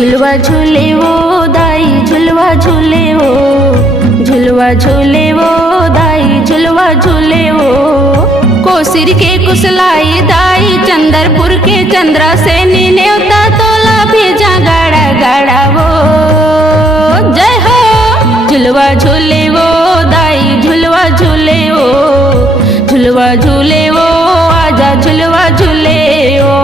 झुलवा झूले वो दाई झुलवा झूले वो, झुलवा झूले वो दाई झुलवा झूले वो। कोसिर के कुसलाई दाई चंदरपुर के चंद्रा से न्योता तोला भेजा गाड़ा गाड़ा वो। जय हो झुलवा झूले वो दाई झुलवा झूले वो, झुलवा झूले वो आजा झुलवा झूले वो।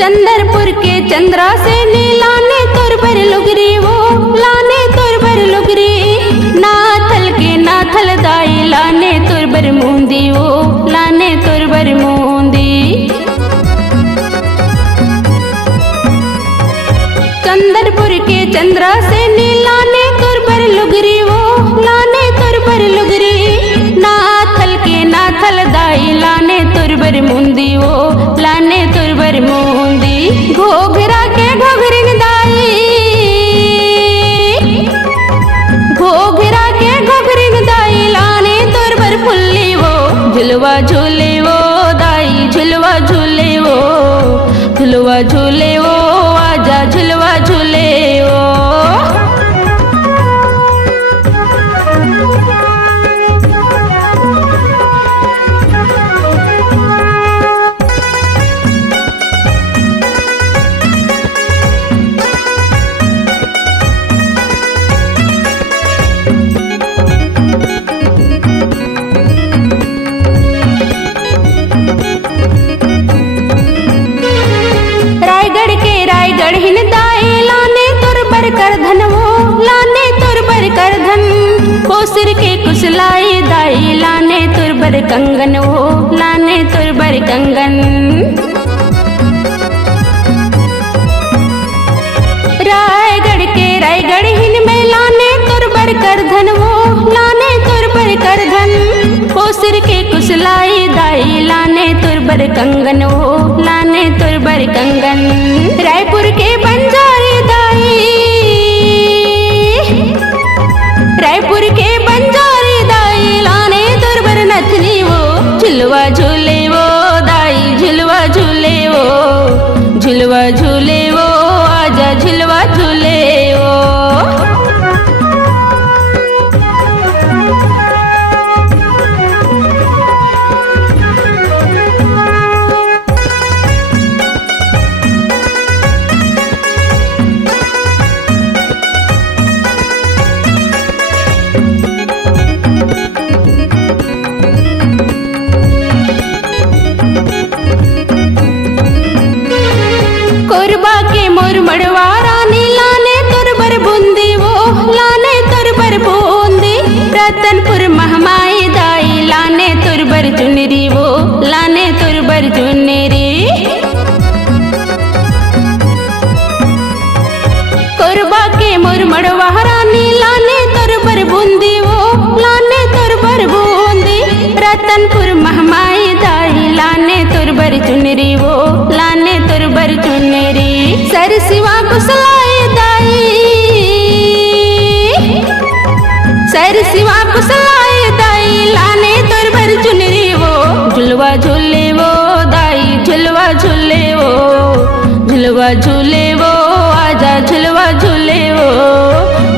चंदरपुर के चंद्रा से लाने तुरबर लुगरी वो, लाने तुरबर लुगरी। नाथल के नाथल दाई लाने तुरबर मूंदी वो, लाने तुरबर मूंदी। चंदरपुर के चंद्रा से लाने तुरबर लुगरी वो, लाने तुरबर लुगरी। नाथल के नाथल दाई लाने तुरबर मूंदी वो, लाने तुरबर मूंदी। घोघरा के घोघरिन दाई, घोघरा के घोघरिन दाई लाने तुरबर फुल्ली वो। झुलवा झूले वो दाई झुलवा झूले वो, झुलवा झूले वो आजा झुलवा झूले वो। गढ़िन दाई लाने तुरबर कर धन वो, लाने तुरबर कर धन। कोसिर के कुसलाई दाई लाने तुरबर कंगन वो, लाने तुरबर कंगन। रायगढ़ के रायगढ़िन में लाने तुरबर कर धन वो, लाने तुरबर कर धन। कोसिर के कुसलाई दाई लाने तुरबर कंगन वो, लाने तुरबर कंगन। रायपुर के बंजारे दाई, रायपुर के बंजारे दाई लाने तुरबर नथनी वो। झुलवा झूले वो दाई झुलवा झूले वो, झुलवा झूले वो आजा झुलवा झूले वो। कोरबा के मोर मड़वारा नी लाने तुरबर बूंदी वो, लाने तुरबर बूंदी। रतनपुर महमाई दाई लाने तुरबर चुनरी वो, लाने तुरबर चुनरी। कोरबा के मोर मड़वारा नी लाने तुरबर बूंदी वो, लाने तुरबर बूंदी। रतनपुर महमाई दाई लाने तुरबर चुनरी वो, लाने तुरबर चुनरी। सरसिवा कुसलाई दाई, सरसिवा कुसलाई दाई लाने तुरबर चुनरी वो। झुलवा झूले वो दाई झुलवा झूले वो, झुलवा झूले वो आजा झुलवा झूले वो।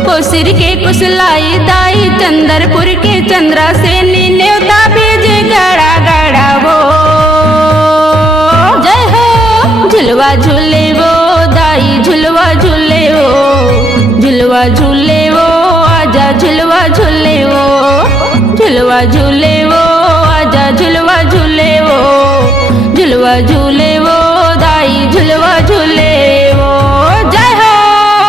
कोसिर के कुसलाई दाई चंदरपुर के चंद्रा से न्योता भेजे गाड़ा गाड़ा वो। जय हो झुलवा झूले वो दाई झुलवा झूले वो, झुलवा झूले वो आजा झुलवा झूले वो। झुलवा झूले वो आजा झुलवा झूले वो, झुलवा झूले